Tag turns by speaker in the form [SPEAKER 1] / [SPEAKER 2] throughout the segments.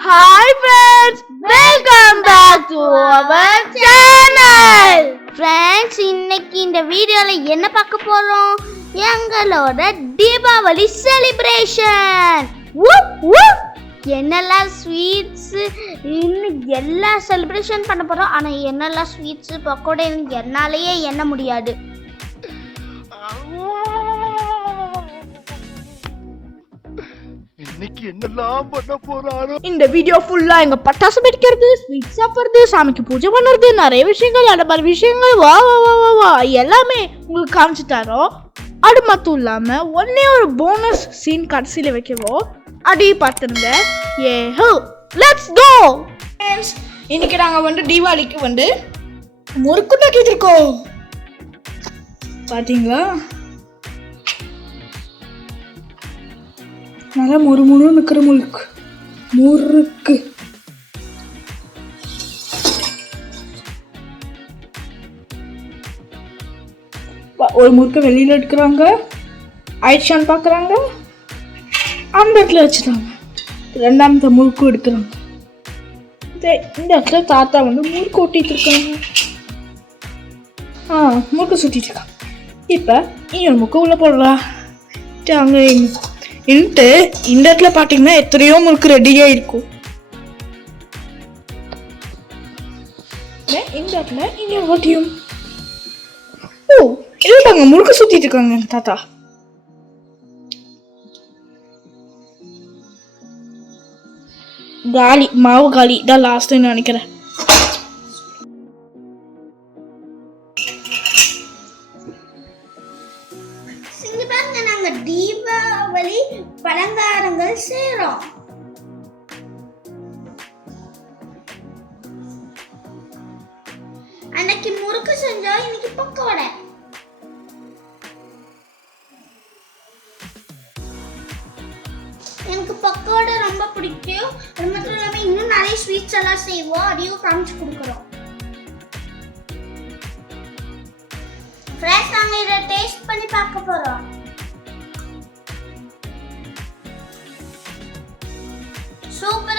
[SPEAKER 1] Hi friends welcome back to our channel friends இன்னைக்கு இந்த வீடியோல என்ன பார்க்க போறோம்? எங்களோட தீபாவளி செலிப்ரேஷன் என்னெல்லாம் ஸ்வீட்ஸ் இன்னும் எல்லா செலிப்ரேஷன் பண்ண போகிறோம் ஆனால் என்னெல்லாம் ஸ்வீட்ஸ் பக்கோடா என்னாலேயே எண்ண முடியாது.
[SPEAKER 2] இன்னைக்கு என்னெல்லாம் பண்ண போறாரோ?
[SPEAKER 3] இந்த வீடியோ ஃபுல்லா எங்க பட்டாசு வெடிக்கிறது ஸ்வீட் சாப்பிடுறது சாமிக்கு பூஜை பண்ணுறது நிறைய விஷயங்கள் அந்த மாதிரி விஷயங்கள். வா வா வா வா வா. எல்லாமே உங்களுக்கு காமிச்சு தரோம் அது மட்டும் இல்லாம ஒன்னே ஒரு போனஸ் சீன் கடைசியில வைக்கவோ? அடி பார்த்துருந்தேன் ஏ ஹோ லெட்ஸ் கோ இன்னைக்கு நாங்க வந்து தீபாவளிக்கு வந்து முறுக்கு கேட்டிருக்கோம் இருக்கோம். நல்லா முறு முழு நிற்கிற முழுக்கு முறுக்கு ஒரு முறுக்கை வெளியில் எடுக்கிறாங்க. ஆயிடுச்சான்னு பார்க்குறாங்க அந்த இடத்துல வச்சுட்டாங்க. ரெண்டாமത്തെ முறுக்கு எடுக்கிறாங்க. இந்த- இந்த இடத்துல தாத்தா வந்து முறுக்கு ஒட்டிட்டு இருக்காங்க. ஆ முறுக்கு சுட்டிட்டு இருக்காங்க இப்போ இன்னொரு முறுக்கு உள்ளே போடலாம். அங்கே இன்ட்டு இந்த இடத்துல பார்த்தீங்கன்னா எத்தனையோ முறுக்கு ரெடியாக இருக்கும் இந்த இடத்துல இன்னொரு வாட்டியும் ஓ இல்லைப்பாங்க முறுக்கு சுத்திட்டு இருக்காங்க தாத்தா. காலி மாவு காலி இதான் லாஸ்ட்னு நினைக்கிறேன்.
[SPEAKER 1] இங்க பாருங்க நாங்க தீபாவளி பலங்காரங்கள் செய்யறோம் அன்னைக்கு முறுக்கு செஞ்சோம் இன்னைக்கு பக்கோடை எனக்கு பக்கோடை ரொம்ப பிடிக்கும். அது மட்டும் இல்லாம இன்னும் நிறைய ஸ்வீட்ஸ் எல்லாம் செய்வோம். அதையும் காமிச்சு கொடுக்குறோம். ஃப்ரெண்ட்ஸ் நாங்க இதை டேஸ்ட் பண்ணி பார்க்க போறோம்.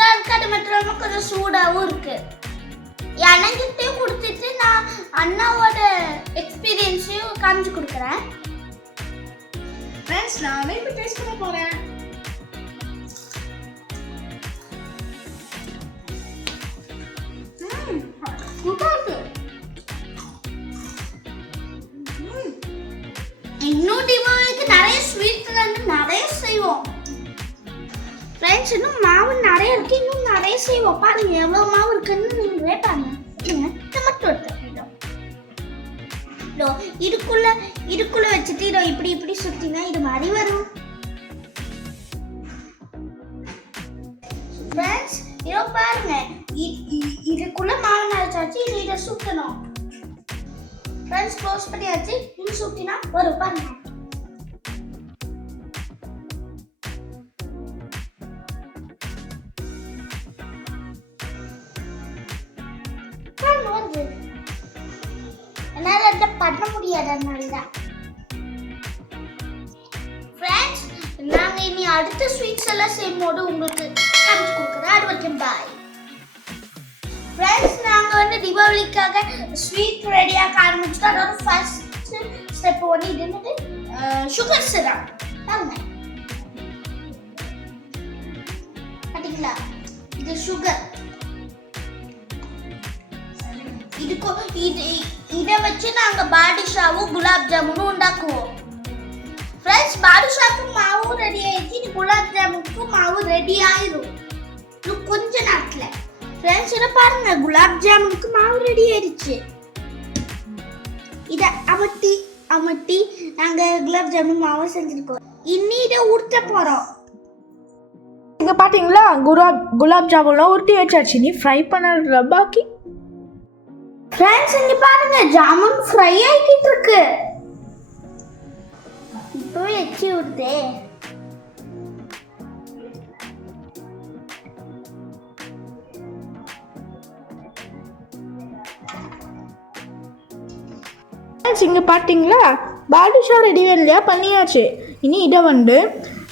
[SPEAKER 1] சூப்பரா இருக்கு அது மட்டும் இல்லாம கொஞ்சம் சூடாவும் இருக்கு. எனக்கிட்டையும் கொடுத்துட்டு நான் அண்ணாவோட எக்ஸ்பீரியன்ஸையும் காமிச்சு கொடுக்குறேன்.
[SPEAKER 3] ஃப்ரெண்ட்ஸ் நானே இப்போ டேஸ்ட் பண்ண போகிறேன்
[SPEAKER 1] இன்னும் தீபாவளிக்கு நிறைய இருந்து நிறைய செய்வோம். ஃப்ரெண்ட்ஸ் இன்னும் மாவு நிறைய இருக்கு. இன்னும் நிறைய செய்வோம். பாருங்க எவ்வளவு மாவு இருக்குன்னு நீங்களே பாருங்க. இதை மட்டும் எடுத்துக்கிட்டோம் இதுக்குள்ள இதுக்குள்ள வச்சுட்டு இதோ இப்படி இப்படி சுத்தினா இது மாதிரி வரும். ஃப்ரெண்ட்ஸ் இதோ பாருங்க. இ- இதுக்குள்ள மாவு நினைச்சாச்சு இது இதை சுத்தணும். ஃப்ரெண்ட்ஸ் க்ளோஸ் பண்ணியாச்சு. இன்னும் சுத்தினா வரும். பாருங்க, அடுத்த ஸ்வீட்ஸ் எல்லாம் செய்யும்போது உங்களுக்கு காமிச்சு கொடுக்குறேன். அது வரைக்கும் பாய் ஃப்ரெண்ட்ஸ் நாங்கள் வந்து தீபாவளிக்காக ஸ்வீட் ரெடியாக ஆரம்பிச்சிட்டோம். அதோட ஃபர்ஸ்ட் ஸ்டெப் ஒன்று இது என்னது? சுகர் சிரப் பாருங்க. பார்த்தீங்களா இது சுகர் இதுக்கு இது இதை வச்சு நாங்கள் பாதுஷாவும் குலாப் ஜாமுனும் உண்டாக்குவோம். ஃப்ரெண்ட்ஸ் பாதுஷாக்கு மாவும் ரெடி ஆயிடுச்சு இது குலாப் ஜாமுனுக்கு மாவு ரெடி ஆயிரும் இன்னும் கொஞ்ச நேரத்துல ஃப்ரெண்ட்ஸ் இதை பாருங்க குலாப் ஜாமுனுக்கு மாவு ரெடி ஆயிடுச்சு இதை அமட்டி அமட்டி நாங்க குலாப் ஜாமுன் மாவு செஞ்சிருக்கோம் இன்னி இதை உருட்ட போறோம்
[SPEAKER 3] இங்கே பார்த்தீங்களா குலாப் குலாப் ஜாமுன்லாம் உருட்டி வச்சாச்சு நீ ஃப்ரை பண்ண பாக்கி
[SPEAKER 1] ஃப்ரெண்ட்ஸ் இங்க பாருங்க ஜாமுன் ஃப்ரை ஆகிட்டு இருக்கு இப்போ எச்சி விடுதே
[SPEAKER 3] ஃப்ரெண்ட்ஸ் இங்கே பார்த்தீங்களா பாதுஷா ரெடி இல்லையா பண்ணியாச்சு. இனி இதை வந்து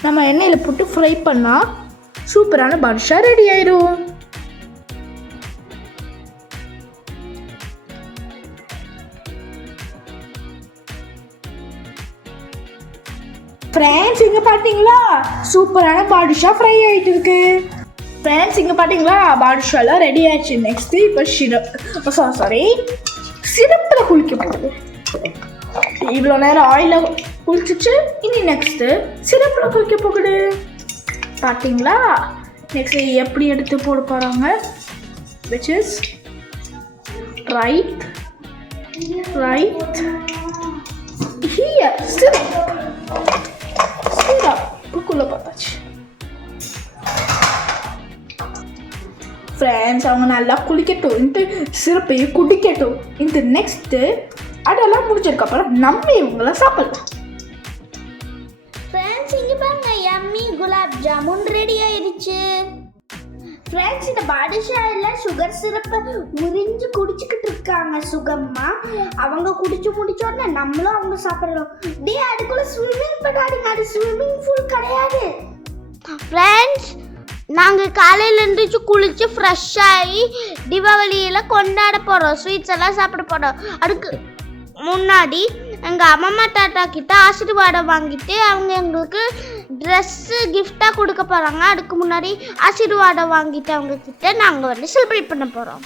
[SPEAKER 3] நம்ம எண்ணெயில் போட்டு ஃப்ரை பண்ணால் சூப்பரான பாதுஷா ரெடி ஆயிடும் ஃப்ரெண்ட்ஸ் இங்க பாத்தீங்களா? சூப்பரான பாதுஷா ஃப்ரை ஆயிட்டு இருக்கு. ஃப்ரெண்ட்ஸ் இங்க பாத்தீங்களா? பாதுஷாலாம் ரெடி ஆயிடுச்சு. நெக்ஸ்ட் இப்போ சிரப் சாரி சிரப்பில் குளிக்க போகுது இவ்வளோ நேரம் ஆயிலில் குளிச்சிச்சு இனி நெக்ஸ்ட்டு சிரப்பில் குளிக்க போகுது. பார்த்தீங்களா நெக்ஸ்ட் எப்படி எடுத்து போட போகிறாங்க which is right right here syrup syrup பார்த்தாச்சு ஃப்ரெண்ட்ஸ் அவங்க நல்லா குளிக்கட்டும் இந்த சிறப்பையும் குடிக்கட்டும் இந்த நெக்ஸ்ட்டு அதெல்லாம் முடிஞ்சதுக்கப்புறம் நம்ம இவங்கள சாப்பிடலாம்.
[SPEAKER 1] ஃப்ரெண்ட்ஸ் இந்த பாதுஷா சுகர் சிரப்பை முறிஞ்சு குடிச்சுக்கிட்டு இருக்காங்க சுகம்மா. அவங்க குடிச்சு முடிச்ச உடனே நம்மளும் அவங்க சாப்பிட்றோம் டே அதுக்குள்ள ஸ்விம்மிங் பண்ணாடுங்க அது ஸ்விம்மிங் பூல் கிடையாது. ஃப்ரெண்ட்ஸ் நாங்கள் காலையில் எழுந்திரிச்சு குளிச்சு ஃப்ரெஷ் ஆகி தீபாவளியில் கொண்டாட போகிறோம் ஸ்வீட்ஸ் எல்லாம் சாப்பிட போகிறோம் அதுக்கு முன்னாடி எங்கள் அம்மம்மா தாத்தா கிட்ட ஆசீர்வாதம் வாங்கிட்டு அவங்க எங்களுக்கு ட்ரெஸ்ஸு கிஃப்டாக கொடுக்க போகிறாங்க அதுக்கு முன்னாடி ஆசீர்வாதம் வாங்கிட்டு அவங்க கிட்ட நாங்கள் வந்து செலிப்ரேட் பண்ண போகிறோம்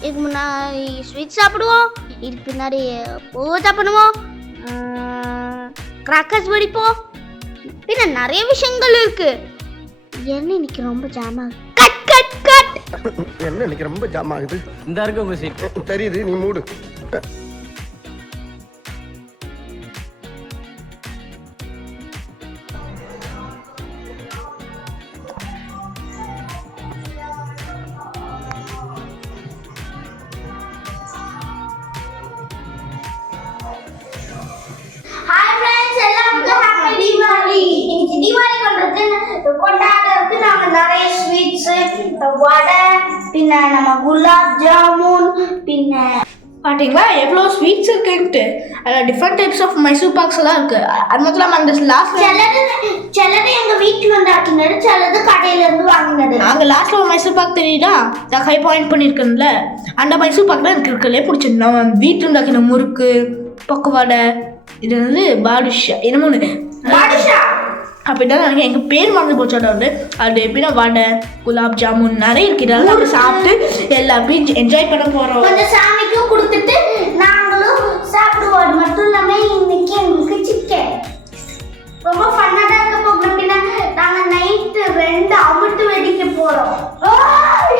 [SPEAKER 1] இதுக்கு முன்னாடி ஸ்வீட் சாப்பிடுவோம். இதுக்கு பின்னாடி பூஜை பண்ணுவோம் கிராக்கர்ஸ் வெடிப்போம். பின்ன நிறைய விஷயங்கள் இருக்கு. என்ன இன்னைக்கு ரொம்ப ஜாமா கட் கட் கட்
[SPEAKER 2] என்ன இன்னைக்கு ரொம்ப ஜாம் ஆகுது.
[SPEAKER 4] இந்த இருக்கு உங்க சீட்
[SPEAKER 2] தெரியுது நீ மூடு.
[SPEAKER 1] தீபாவளி பண்றது கொண்டாடுறதுக்கு நாங்க நிறைய ஸ்வீட்ஸ் வடை பின்ன நம்ம குலாப் ஜாமுன் பின்ன
[SPEAKER 3] பார்த்தீங்களா எவ்வளோ ஸ்வீட்ஸ் இருக்குன்ட்டு அதில் different types of Mysore paks எல்லாம் இருக்கு. அது மட்டும் இல்லாமல் அந்த லாஸ்ட்
[SPEAKER 1] சிலது சிலது எங்க வீட்டுல உண்டாக்கினது சிலது கடையில இருந்து வாங்கினது.
[SPEAKER 3] நாங்கள் லாஸ்ட்டில் ஒரு மைசூர் பாக் தெரியுதா? நான் ஹை பாயிண்ட் பண்ணியிருக்கேன்ல. அந்த மைசூர் பாக் தான் எனக்கு இருக்கிறதுலே பிடிச்சிருந்து நம்ம வீட்டில் உண்டாக்கின முறுக்கு பக்குவாடை இது வந்து பாதுஷா என்னமோ ஒன்று
[SPEAKER 1] பாதுஷா
[SPEAKER 3] அப்படின்னா நாங்கள் எங்கள் பேர் மறந்து போச்சோட வந்து அது எப்படின்னா வடை குலாப் ஜாமுன் நிறைய இருக்கிறதால இதெல்லாம் சாப்பிட்டு எல்லாத்தையும் என்ஜாய் பண்ண போகிறோம்
[SPEAKER 1] கொஞ்சம் சாமிக்கும் கொடுத்துட்டு நாங்களும் சாப்பிடுவோம். அது மட்டும் இல்லாமல் இன்னைக்கு எங்களுக்கு சிக்கன் ரொம்ப ஃபன்னாக தான் இருக்க போகிறோம் பின்ன. நாங்கள் நைட்டு ரெண்டு அமுட்டு வெடிக்க போகிறோம்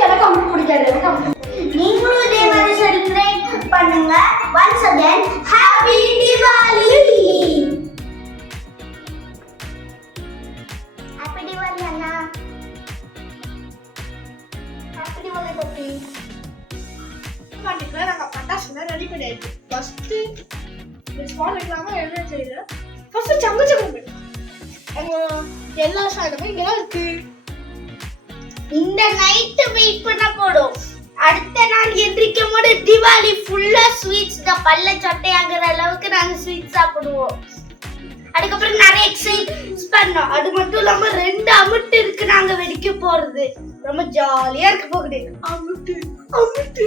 [SPEAKER 3] எனக்கு அமுட்டு பிடிக்காது எனக்கு
[SPEAKER 1] நீங்களும் இதே மாதிரி செலிப்ரேட் பண்ணுங்க. ஒன்ஸ் அகேன் அடுத்த நாள் எந்திரிக்கும் போது தீபாவளி ஃபுல்லா ஸ்வீட்ஸ் தான் பல்ல சொட்டையாகிற அளவுக்கு நாங்க ஸ்வீட் சாப்பிடுவோம். அதுக்கப்புறம் நிறைய எக்ஸசைஸ் பண்ணோம். அது மட்டும் இல்லாம ரெண்டு அமுட்டு இருக்கு நாங்க வெடிக்க போறது. ரொம்ப ஜாலியா இருக்க போகுது. அமுட்டு அமுட்டு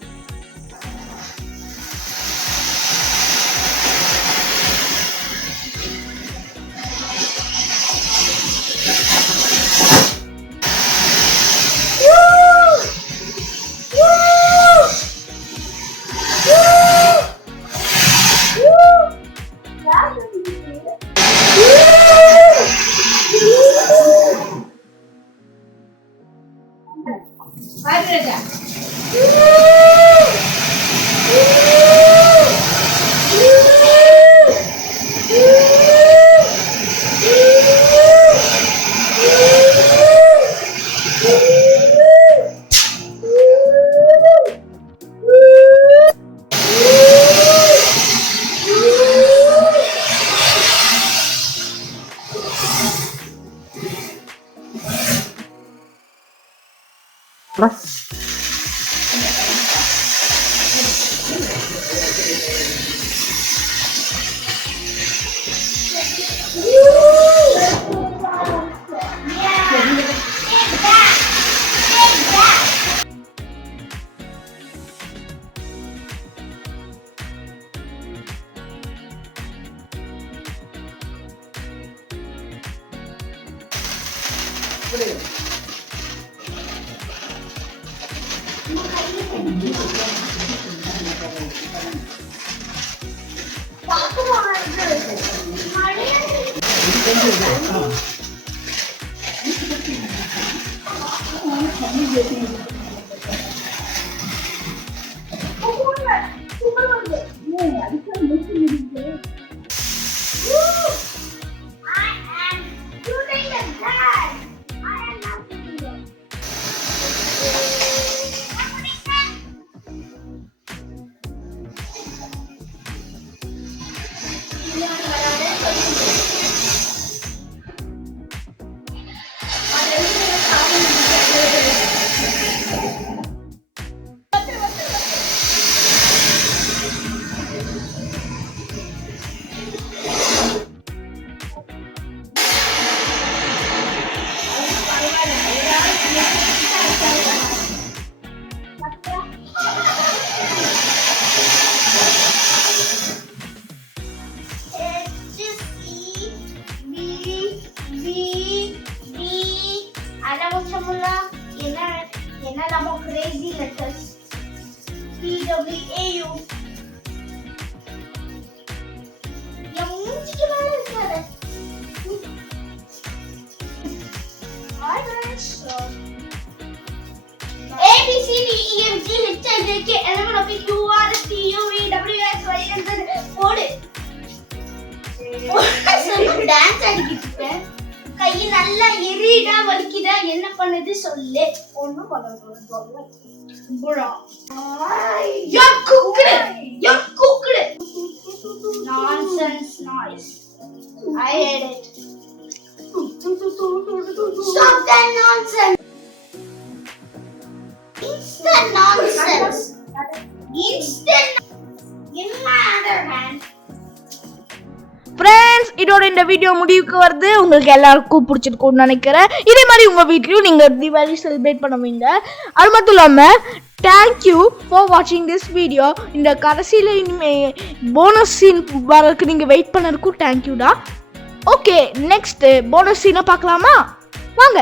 [SPEAKER 1] hi ます。Por exemplo. 打死我了！这是，妈呀！你是真受不了啊！你是真受不了！我还没躺进去呢。A B C D E F G H I J K L M N O P Q R S T U V W X Y Z போடு. டான்ஸ் ஆடிக்கிட்டு இருக்கேன் கை நல்லா எரியுதா வலிக்குதா என்ன பண்ணுது சொல்லு. ஒண்ணும் பண்ண யா
[SPEAKER 3] வீடியோ முடிவுக்கு வருது. உங்களுக்கு எல்லாருக்கும் பிடிச்சிருக்கும்னு நினைக்கிறேன். இதே மாதிரி உங்கள் வீட்லையும் நீங்கள் தீபாவளி செலிப்ரேட் பண்ணுவீங்க. அது மட்டும் இல்லாமல் தேங்க்யூ ஃபார் வாட்சிங் திஸ் வீடியோ இந்த கடைசியில் இனிமே போனஸ் சீன் வரதுக்கு நீங்கள் வெயிட் பண்ணதுக்கும் தேங்க்யூடா ஓகே நெக்ஸ்ட்டு போனஸ் சீனை பார்க்கலாமா? வாங்க.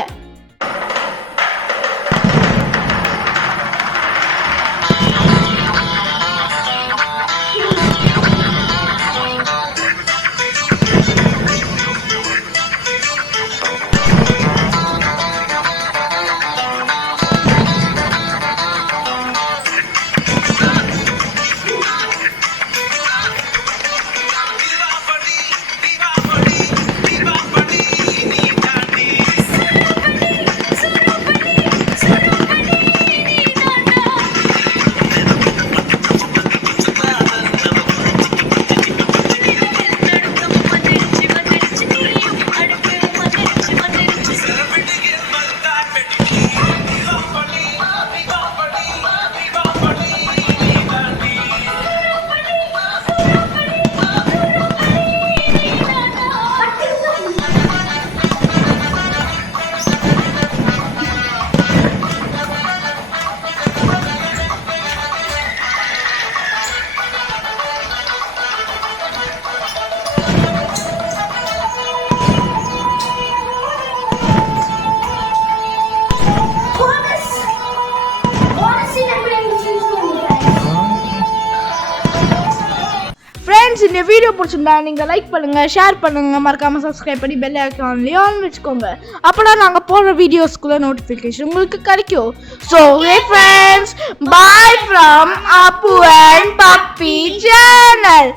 [SPEAKER 3] ஃப்ரெண்ட்ஸ் இந்த வீடியோ பிடிச்சிருந்தா நீங்கள் லைக் பண்ணுங்கள் ஷேர் பண்ணுங்கள் மறக்காமல் சப்ஸ்கிரைப் பண்ணி பெல் ஐக்கான்லேயே ஆன் வச்சுக்கோங்க. அப்போனா நாங்கள் போடுற வீடியோஸ்க்குள்ளே நோட்டிஃபிகேஷன் உங்களுக்கு கிடைக்கும். So hey friends bye from Appu and Puppy channel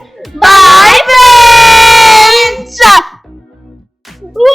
[SPEAKER 3] bye friends Do?